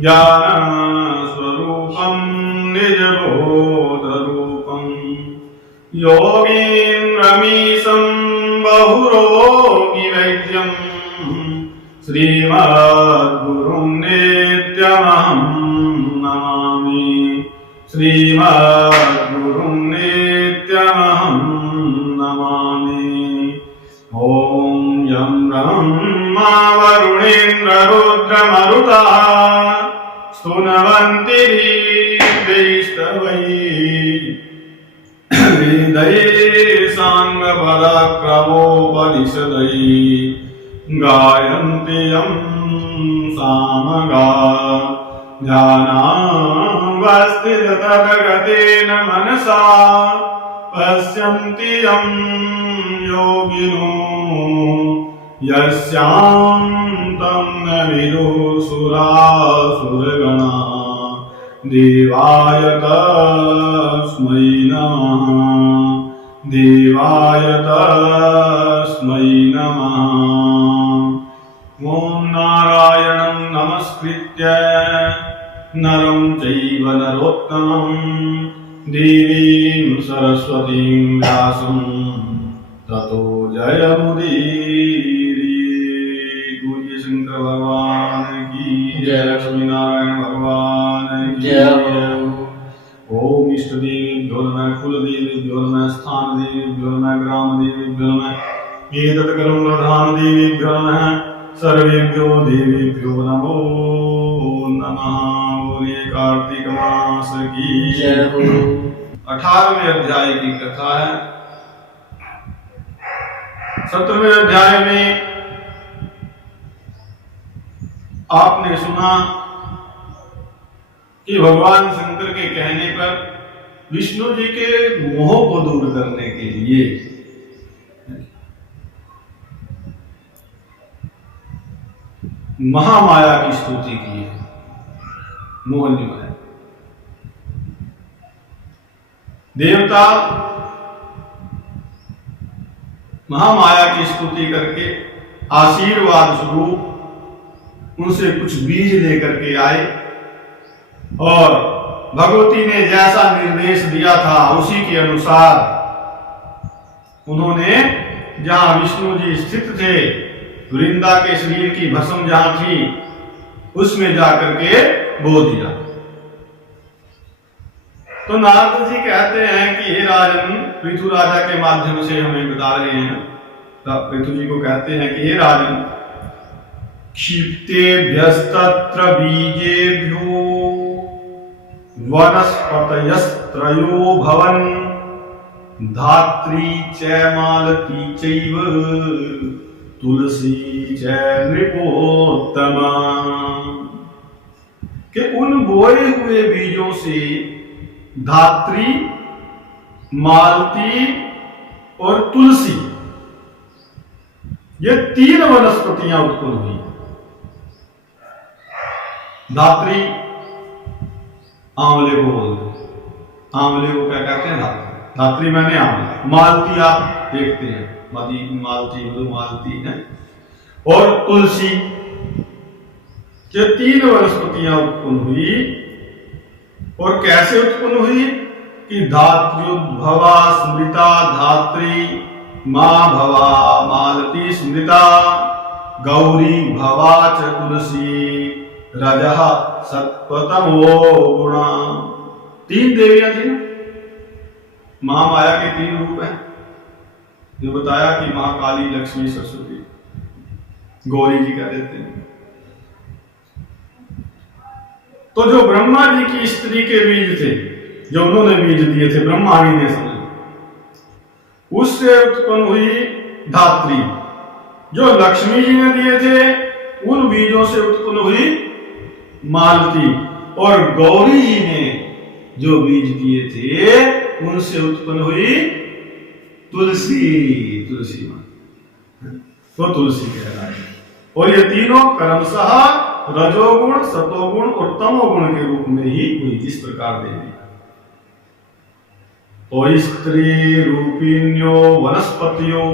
ज्ञानस्वरूपं निजबोधरूपं योगीन्द्रमीशं बहुरोगिवैद्यं श्रीमद्गुरुं नित्यमहं नमामि। श्रीमद्गुरुं नित्यमहं नमामि। ॐ यं ब्रह्मा वरुणेन्द्र रुद्रमरुतः स्तुवन्ति वेदैः साङ्गपराक्रमोपनिषदैः गायन्ति यं सामगाः ध्यानावस्थिततद्गतेन मनसा पश्यन्ति यं योगिनो यस्यान्तं न विदुः सुरासुरगणाः। देवाय तस्मै नमः। देवाय तस्मै नमः। ॐ नारायणं नमस्कृत्य नरं चैव नरोत्तमं देवीं सरस्वतीं व्यासं ततो जयमुदीरये। गुरु शंकर भगवान की जय। लक्ष्मी नारायण भगवान की जय। ओम इष्ट देवीभ्यो नमः, कुल देवीभ्यो नमः, स्थान देवीभ्यो नमः, ग्राम देवीभ्यो नमः, एतत् कर्म प्रधान देवीभ्यो नमः, सर्वेभ्यो देवीभ्यो नमो नमः। बोलिए कार्तिक मास की जय। 18वें अध्याय की कथा है। 17वें अध्याय में आपने सुना कि भगवान शंकर के कहने पर विष्णु जी के मोह को दूर करने के लिए महामाया की स्तुति की है। मोहनी माया देवता महामाया की स्तुति करके आशीर्वाद स्वरूप उनसे कुछ बीज लेकर के आए और भगवती ने जैसा निर्देश दिया था उसी के अनुसार उन्होंने जहां विष्णु जी स्थित थे, वृंदा के शरीर की भस्म जहां थी उसमें जाकर के बो दिया। तो नारद जी कहते हैं कि हे राजन, पृथु राजा के माध्यम से हमें बता रहे हैं, पृथु जी को कहते हैं कि हे राजन, क्षिप्तेभ्यस्तत्र बीजेभ्यो वनस्पतयस्त्रयो भवन् धात्री च मालती चैव तुलसी च नृपोत्तमा। कि उन बोए हुए बीजों से धात्री, मालती और तुलसी ये 3 वनस्पतियां उत्पन्न हुई। धात्री आंवले को बोलते हैं। आंवले को क्या कहते हैं? धात्री मैंने आंवला। मालती आप देखते हैं, मालती मधुमालती है। और तुलसी, ये 3 वनस्पतियां उत्पन्न हुई। और कैसे उत्पन्न हुई कि धात्र्युद्भवा स्मृता धात्री, मां भवा मालती स्मृता, गौरी भवा च तुलसी, रजः सत्वतमो गुणा। 3 देवियां थी। महामाया के 3 रूप हैं जो बताया कि महाकाली, लक्ष्मी, सरस्वती, गौरी जी कह देते हैं। तो जो ब्रह्मा जी की स्त्री के बीज थे, जो उन्होंने बीज दिए थे ब्रह्मा जी ने समझ, उससे उत्पन्न हुई धात्री। जो लक्ष्मी जी ने दिए थे उन बीजों से उत्पन्न हुई मालती। और गौरी जी ने जो बीज दिए थे उनसे उत्पन्न हुई तुलसी। तुलसी मां तो तुलसी कहलाए। और ये तीनों क्रमशः रजोगुण, सतोगुण और तमोगुण के रूप में ही हुई। इस प्रकार देवी तो स्त्री रूपिण्यो वनस्पतियो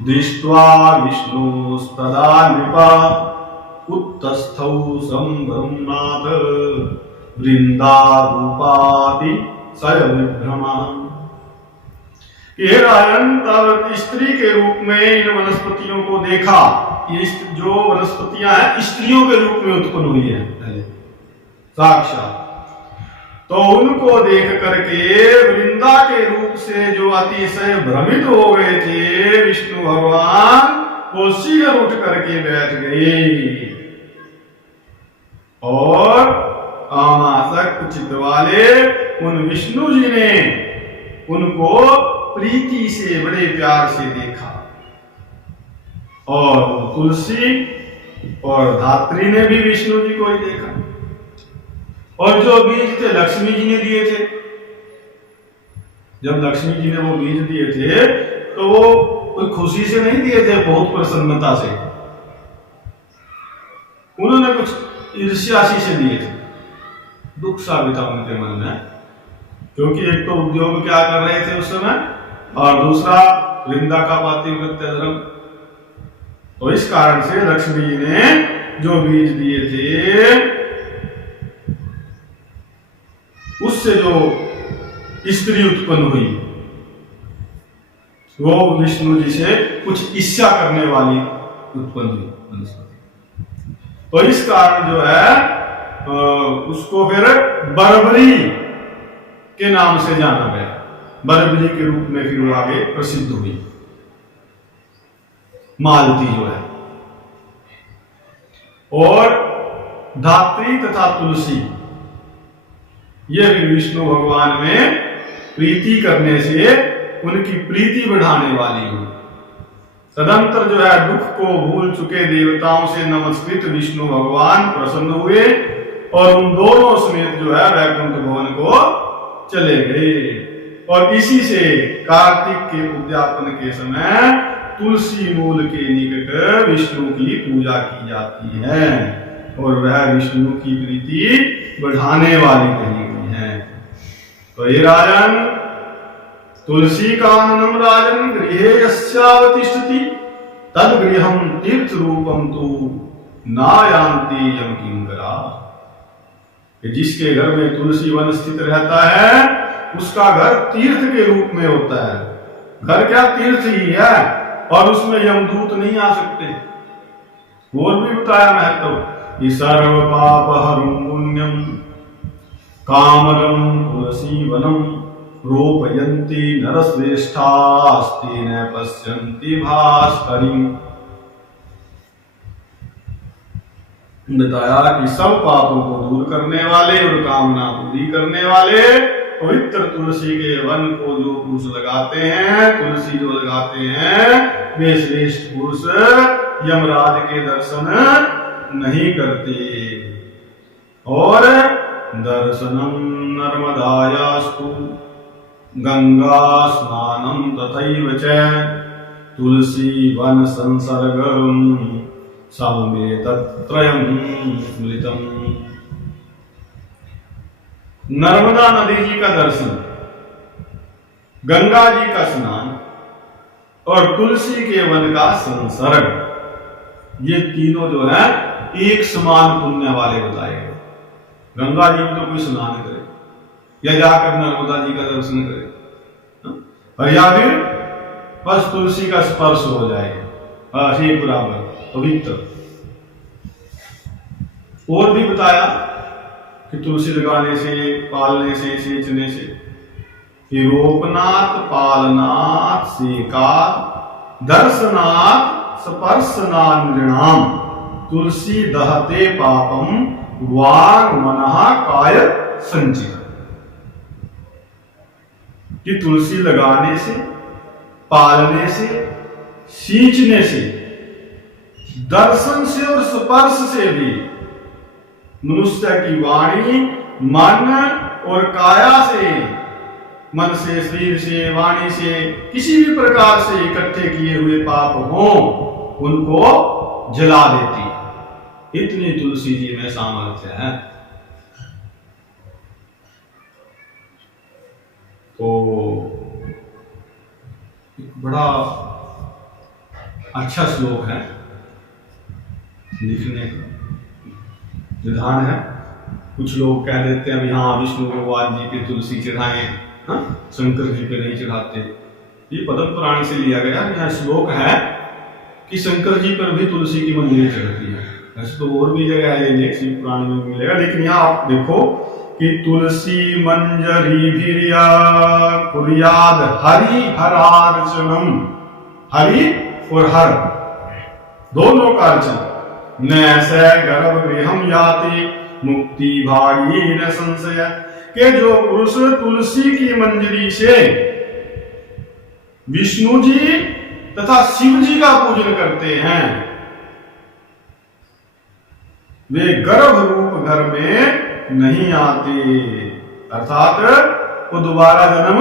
दृष्ट्वा विष्णुस्तदा नृपा उत्तस्थौ संभ्रमनाथ वृंदारूपाति सय विभ्रमा। ये राजन तब स्त्री के रूप में इन वनस्पतियों को देखा। ये जो वनस्पतियां हैं स्त्रियों के रूप में उत्पन्न हुई है पहले साक्षात। तो उनको देख करके वृंदा के रूप से जो अतिशय भ्रमित हो गए थे विष्णु भगवान, वो शीघ्र उठ करके बैठ गए और कामासक्त चित्त वाले उन विष्णु जी ने उनको प्रीति से बड़े प्यार से देखा। और तुलसी और धात्री ने भी विष्णु जी को ही देखा। और जो बीज थे लक्ष्मी जी ने दिए थे। जब लक्ष्मी जी ने वो बीज दिए थे तो वो कोई खुशी से नहीं दिए थे, बहुत प्रसन्नता से। उन्होंने कुछ ईर्ष्यासी से दिए थे, दुख सा भी था उनके मन में, क्योंकि एक तो उद्योग क्या कर रहे थे उस समय और दूसरा वृंदा का पातिव्रत्य धर्म। तो इस कारण से लक्ष्मी जी ने जो बीज दिए थे उससे जो स्त्री उत्पन्न हुई वो विष्णु जी से कुछ ईर्ष्या करने वाली उत्पन्न हुई। तो इस कारण जो है उसको फिर बरबरी के नाम से जाना गया। बरबरी के रूप में फिर वो आगे प्रसिद्ध हुई मालती जो है। और धात्री तथा तुलसी ये भी विष्णु भगवान में प्रीति करने से उनकी प्रीति बढ़ाने वाली हुई। तदंतर जो है दुख को भूल चुके देवताओं से नमस्कृत विष्णु भगवान प्रसन्न हुए और उन दोनों समेत जो है वैकुंठ भवन को चले गए। और इसी से कार्तिक के उद्यापन के समय तुलसी मूल के निकट विष्णु की पूजा की जाती है और वह विष्णु की प्रीति बढ़ाने वाली कही गई है। तो ये राजन तुलसी काननम राजन गृहे यस्यावतिष्ठति तद गृहम तीर्थ रूपम तु नायांति यम किंकरा। जिसके घर में तुलसी वन स्थित रहता है उसका घर तीर्थ के रूप में होता है। घर क्या तीर्थ ही है और उसमें यमदूत नहीं आ सकते। और भी बताया महत्व, सर्व पाप हरम पुण्यम कामरम तुलसी वनम रोपयन्ति नरश्रेष्ठास्ते न पश्यन्ति भास्करिं। बताया कि सब पापों को दूर करने वाले और कामना पूरी करने वाले पवित्र तुलसी के वन को जो पुरुष लगाते हैं, तुलसी जो लगाते हैं, वे श्रेष्ठ पुरुष यमराज के दर्शन नहीं करते। और दर्शनम नर्मदायास्तु गंगा स्नानम तथैव च तुलसी वन संसर्गम समेतत्रयं स्मृतम्। नर्मदा नदी जी का दर्शन, गंगा जी का स्नान और तुलसी के वन का संसर्ग, ये तीनों जो है एक समान पुण्य वाले बताए गए। गंगा जी में तो कोई स्नान करे या जाकर नर्मदा जी का दर्शन करे और या फिर बस तुलसी का स्पर्श हो जाए, ठीक बराबर पवित्र। और भी बताया कि तुलसी लगाने से, पालने से, सींचने से, रोपनात् पालनात् सेकात् दर्शनात् स्पर्शनात् नृणाम तुलसी दहते पापम वांग मनः काय संचित। कि तुलसी लगाने से, पालने से, सींचने से, दर्शन से और स्पर्श से भी मनुष्य की वाणी, मन और काया से, मन से, शरीर से, वाणी से, किसी भी प्रकार से इकट्ठे किए हुए पाप हों उनको जला देती है। इतनी तुलसी जी में सामर्थ्य है। तो एक बड़ा अच्छा श्लोक है लिखने का। विधान है। कुछ लोग कह देते हैं अभी हाँ विष्णु भगवान जी पे तुलसी चढ़ाएं, हाँ शंकर जी पे नहीं चढ़ाते। ये पद्म पुराण से लिया गया। यहाँ श्लोक है कि शंकर जी पर भी तुलसी की मंजरी चढ़ती है। वैसे तो और भी जगह है ये शिव पुराण में मिलेगा, लेकिन यहाँ आप देखो कि तुलसी मंजरी भिरिया कुर्याद हरि हरार्चनम। हरि और हर दोनों का अर्चन। नैसे गर्भगृहम याति मुक्ति भागी न संशय। के जो पुरुष तुलसी की मंजरी से विष्णु जी तथा शिव जी का पूजन करते हैं, वे गर्भ रूप घर में नहीं आते, अर्थात वो दोबारा जन्म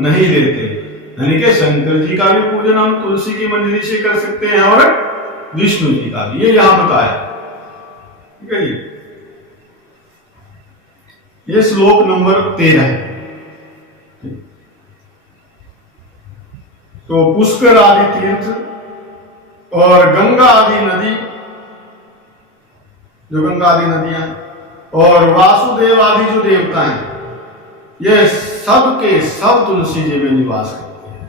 नहीं लेते। यानी कि शंकर जी का भी पूजन हम तुलसी की मंजरी से कर सकते हैं और विष्णु जी का भी, ये यहां बताया। ठीक है जी। ये श्लोक नंबर 13 है। तो पुष्कर आदि तीर्थ और गंगा आदि नदी, जो गंगा आदि नदियां और वासुदेव आदि जो देवता हैं, ये सब के सब तुलसी जी में निवास करते हैं।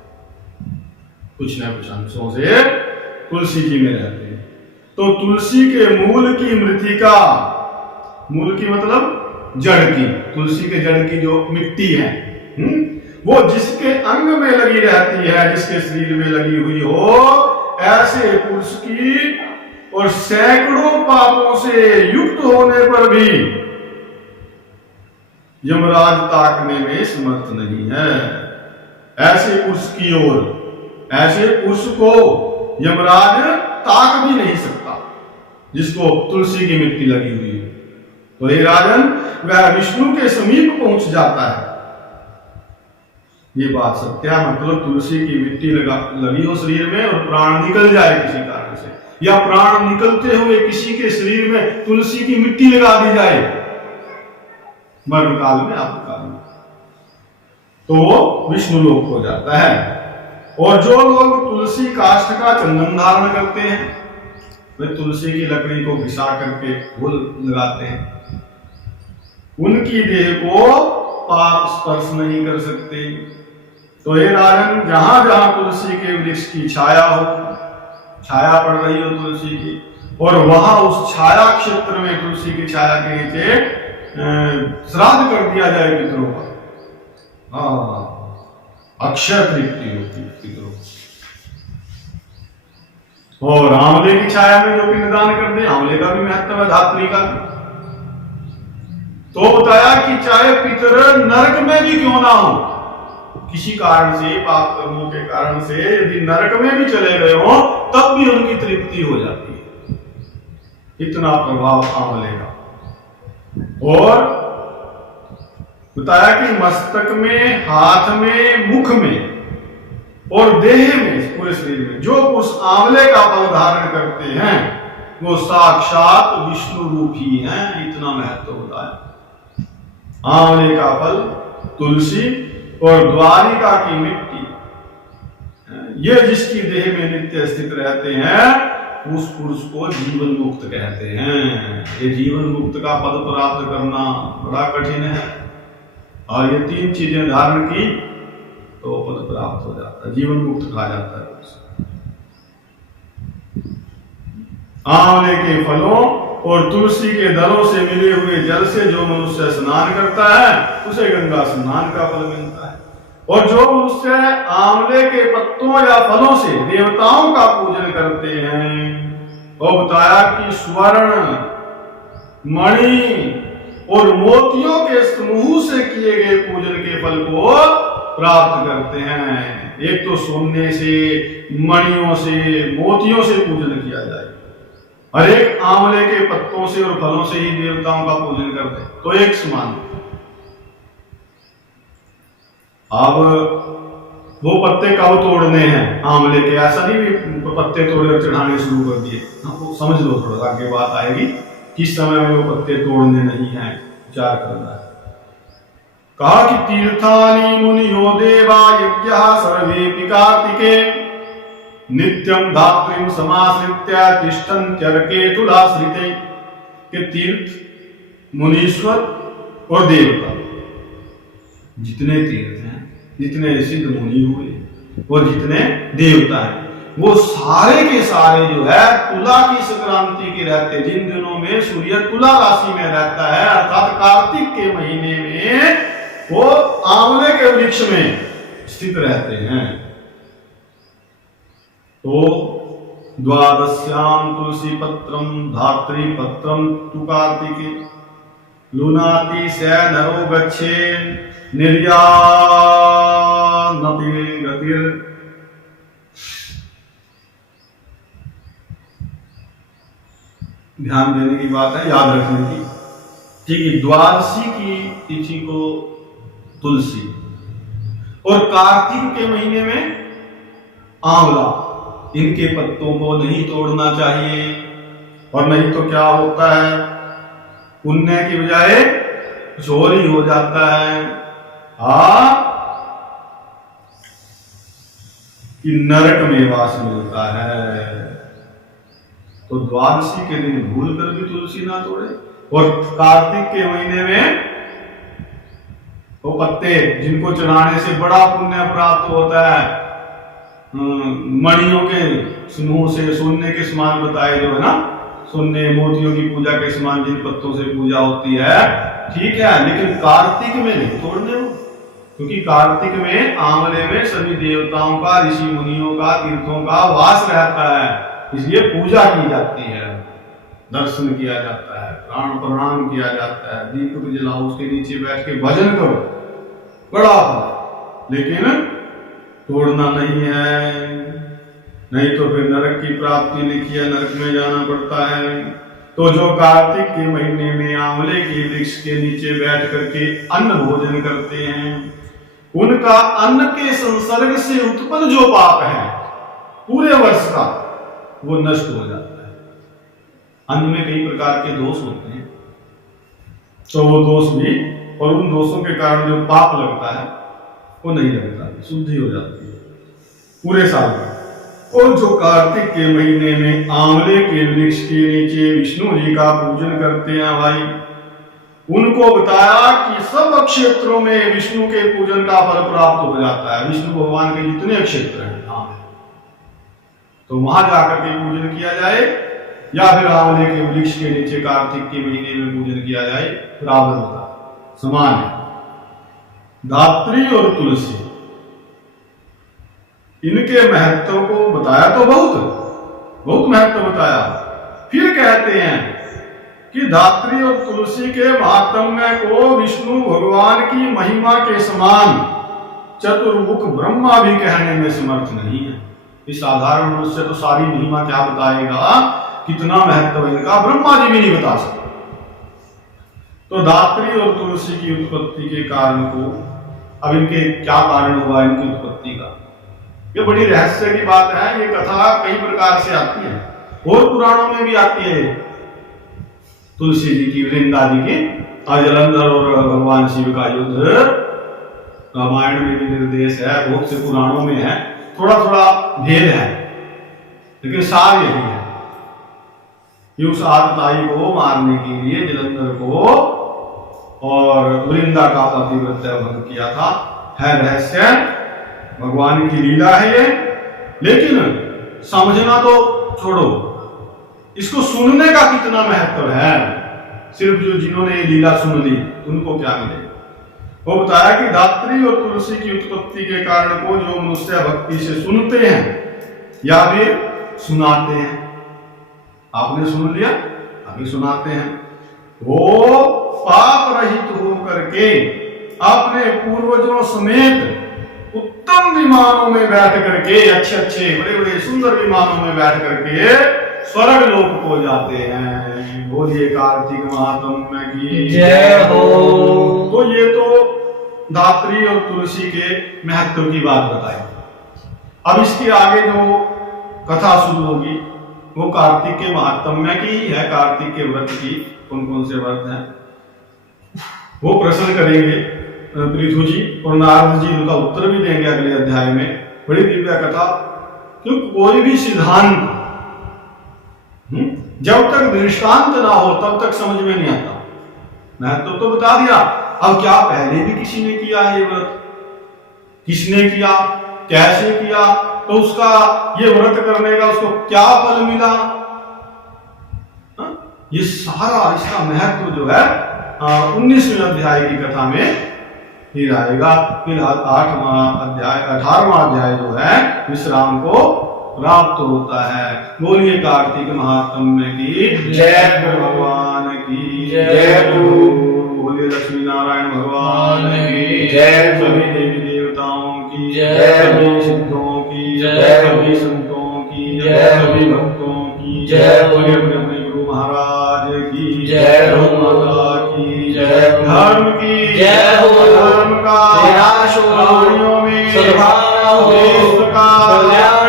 कुछ न कुछ अंशों से तुलसी जी में रहते हैं। तो तुलसी के मूल की मृतिका, मूल की मतलब जड़ की, तुलसी के जड़ की जो मिट्टी है, वो जिसके अंग में लगी रहती है, जिसके शरीर में लगी हुई हो, ऐसे पुरुष की और सैकड़ों पापों से युक्त होने पर भी यमराज ताकने में समर्थ नहीं है। ऐसे पुरुष की ओर, ऐसे पुरुष को यमराज ताक भी नहीं सकता जिसको तुलसी की मिट्टी लगी हुई है। तो हे राजन, वह विष्णु के समीप पहुंच जाता है। ये बात सत्य है। मतलब तुलसी की मिट्टी लगी हो शरीर में और प्राण निकल जाए किसी कारण से, या प्राण निकलते हुए किसी के शरीर में तुलसी की मिट्टी लगा दी जाए मरण काल में, आपकाल में, तो वो विष्णु लोक हो जाता है। और जो लोग तुलसी काष्ठ का चंदन धारण करते हैं, वे तुलसी की लकड़ी को घिसा करके फूल लगाते हैं, उनकी देह को पाप स्पर्श नहीं कर सकते। तो हे राजन, जहां जहां तुलसी के वृक्ष की छाया हो, छाया पड़ रही हो तुलसी की, और वहां उस छाया क्षेत्र में तुलसी की छाया के नीचे श्राद्ध कर दिया जाए पितरों का, अक्षय तृप्ति होती है पितरों। और आंवले की छाया में जो पिंडदान कर दे, आंवले का भी महत्व है, धात्री का। तो बताया कि चाहे पितर नरक में भी क्यों ना हो, किसी कारण से, पाप कर्मों के कारण से यदि नरक में भी चले गए हो, तब भी उनकी तृप्ति हो जाती है। इतना प्रभाव आंवले का। और बताया कि मस्तक में, हाथ में, मुख में और देह में, पूरे शरीर में जो उस आंवले का फल धारण करते हैं, वो साक्षात विष्णु रूप ही हैं। इतना महत्व बताया। आंवले का फल, तुलसी और द्वारिका की मिट्टी, ये जिसकी देह में नित्य स्थित रहते हैं, उस पुरुष को जीवन मुक्त कहते हैं। ये जीवन मुक्त का पद प्राप्त करना बड़ा कठिन है, और ये तीन चीजें धारण की तो पद प्राप्त हो जाता है, जीवन मुक्त कहा जाता है। आंवले के फलों और तुलसी के दलों से मिले हुए जल से जो मनुष्य स्नान करता है, उसे गंगा स्नान का फल मिलता है। और जो मनुष्य आंवले के पत्तों या फलों से देवताओं का पूजन करते हैं, और बताया कि स्वर्ण, मणि और मोतियों के समूह से किए गए पूजन के फल को प्राप्त करते हैं। एक तो सोने से, मणियों से, मोतियों से पूजन किया जाए, और एक आंवले के पत्तों से और फलों से ही देवताओं का पूजन करते हैं, तो एक समान। अब वो पत्ते कब तोड़ने हैं आंवले के, ऐसा नहीं भी पत्ते तोड़कर चढ़ाने शुरू कर दिए। वो समझ लो, थोड़ा आगे बात आएगी किस समय में वो पत्ते तोड़ने नहीं है, विचार करना है। कहा कि तीर्थानि मुनियो देवा यज्ञः सर्वेपि कार्तिके नित्यं धात्रीं समाश्रित्य तिष्ठन्त्यर्के तुलाश्रिते। कि तीर्थ, मुनीश्वर और देवता, जितने तीर्थ हैं, जितने सिद्ध मुनि हुए और जितने देवता हैं, वो सारे के सारे जो है तुला की संक्रांति के रहते, जिन दिनों में सूर्य तुला राशि में रहता है, अर्थात कार्तिक के महीने में वो आंवले के वृक्ष में स्थित रहते हैं। तो द्वादश्याम तुलसी पत्रम धात्री पत्रम तु कार्तिके लुनाति स नरो गच्छे निर्यानति गतिर। ध्यान देने की बात है, याद रखने की। ठीक है, द्वादशी की तिथि को तुलसी और कार्तिक के महीने में आंवला, इनके पत्तों को नहीं तोड़ना चाहिए। और नहीं तो क्या होता है, पुण्य की बजाय कुछ और ही हो जाता है। कि नरक में वास मिलता है। तो द्वादशी के दिन भूल कर भी तुलसी ना तोड़े। और कार्तिक के महीने में वो पत्ते जिनको चढ़ाने से बड़ा पुण्य प्राप्त होता है, मणियों के समूह से सोने के समान बताए जो है ना, सोने मोतियों की पूजा के समान जिन पत्तों से पूजा होती है, ठीक है, लेकिन कार्तिक में नहीं तोड़ने हो, क्योंकि कार्तिक में आंवले में सभी देवताओं का, ऋषि मुनियों का, तीर्थों का वास रहता है, इसलिए पूजा की जाती है, दर्शन किया जाता है, प्राण प्रणाम किया जाता है, दीपक जलाओ, उसके नीचे बैठ के भजन करो, बड़ा फल। लेकिन तोड़ना नहीं है, नहीं तो फिर नरक की प्राप्ति लिखी है, नरक में जाना पड़ता है। तो जो कार्तिक के महीने में आंवले के वृक्ष के नीचे बैठ करके अन्न भोजन करते हैं, उनका अन्न के संसर्ग से उत्पन्न जो पाप है पूरे वर्ष का, वो नष्ट हो जाता है। अन्न में कई प्रकार के दोष होते हैं, तो वो दोष भी, और उन दोषों के कारण जो पाप लगता है वो नहीं लगता, शुद्धि हो जाती है पूरे साल में। और जो कार्तिक के महीने में आंवले के वृक्ष के नीचे विष्णु जी का पूजन करते हैं भाई, उनको बताया कि सब क्षेत्रों में विष्णु के पूजन का फल प्राप्त हो जाता है। विष्णु भगवान के जितने क्षेत्र हैं तो वहां जाकर के पूजन किया जाए, या फिर आंवले के वृक्ष के नीचे कार्तिक के महीने में पूजन किया जाए, बराबर होता है, समान है। धात्री और तुलसी, इनके महत्व को बताया तो बहुत महत्व बताया। फिर कहते हैं कि धात्री और तुलसी के महात्म्य को विष्णु भगवान की महिमा के समान चतुर्मुख ब्रह्मा भी कहने में समर्थ नहीं है। इस साधारण मनुष्य तो सारी महिमा क्या बताएगा, कितना महत्व इनका, ब्रह्मा जी भी नहीं बता सकते। तो धात्री और तुलसी की उत्पत्ति के कारण को, अब इनके क्या कारण हुआ इनकी उत्पत्ति का, ये बड़ी रहस्य की बात है। ये कथा कई प्रकार से आती है और पुराणों में भी आती है। तुलसी जी की, वृंदा जी की, जलंधर और भगवान शिव का युद्ध रामायण में भी निर्देश है, बहुत से पुराणों में है, थोड़ा थोड़ा भेद है, लेकिन सार यही है कि उस आतताई को मारने के लिए जलंधर को और वृंदा का पतिव्रत्य भंग किया था। है रहस्य, भगवान की लीला है ये, लेकिन समझना तो छोड़ो, इसको सुनने का कितना महत्व है। सिर्फ जो जिन्होंने ये लीला सुन ली उनको क्या मिले। वो बताया कि धात्री और तुलसी की उत्पत्ति के कारण को जो मनुष्य भक्ति से सुनते हैं या फिर सुनाते हैं, आपने सुन लिया अभी सुनाते हैं, वो पाप रहित होकर के अपने पूर्वजों समेत उत्तम विमानों में बैठ करके, अच्छे अच्छे बड़े बड़े सुंदर विमानों में बैठ करके स्वर्ग लोक को जाते हैं। बोलिए कार्तिक महात्म्य की जय हो। तो ये तो धात्री और तुलसी के महत्व की बात बताई। अब इसके आगे जो कथा शुरू होगी वो कार्तिक के महात्म्य की ही है, कार्तिक के व्रत की, कौन कौन से व्रत हैं वो प्रश्न करेंगे पृथु जी, और नारद जी उनका उत्तर भी देंगे अगले अध्याय में। बड़ी दिव्य कथा, क्योंकि कोई भी सिद्धांत जब तक दृष्टांत ना हो तब तक समझ में नहीं आता। महत्व तो बता दिया, अब क्या पहले भी किसी ने किया है ये व्रत, किसने किया, कैसे किया, तो उसका ये व्रत करने का उसको क्या फल मिला, ये सारा इसका महत्व जो है 19वें अध्याय की कथा में ही आएगा। फिलहाल 18वां अध्याय जो है विश्राम को प्राप्त होता है। बोलिए कार्तिक महात्म्य की जय, भगवान की जय, बोलिए लक्ष्मी नारायण भगवान की जय, सभी देवी देवताओं की जय, सभी सिद्धों की जय, सभी संतों की जय, सभी भक्तों की जय, बोलिए अपने गुरु महाराज की जय, माता की जय, धर्म की जय हो, धर्म का विनाश हो, प्राणियों में सद्भावना हो, देश का कल्याण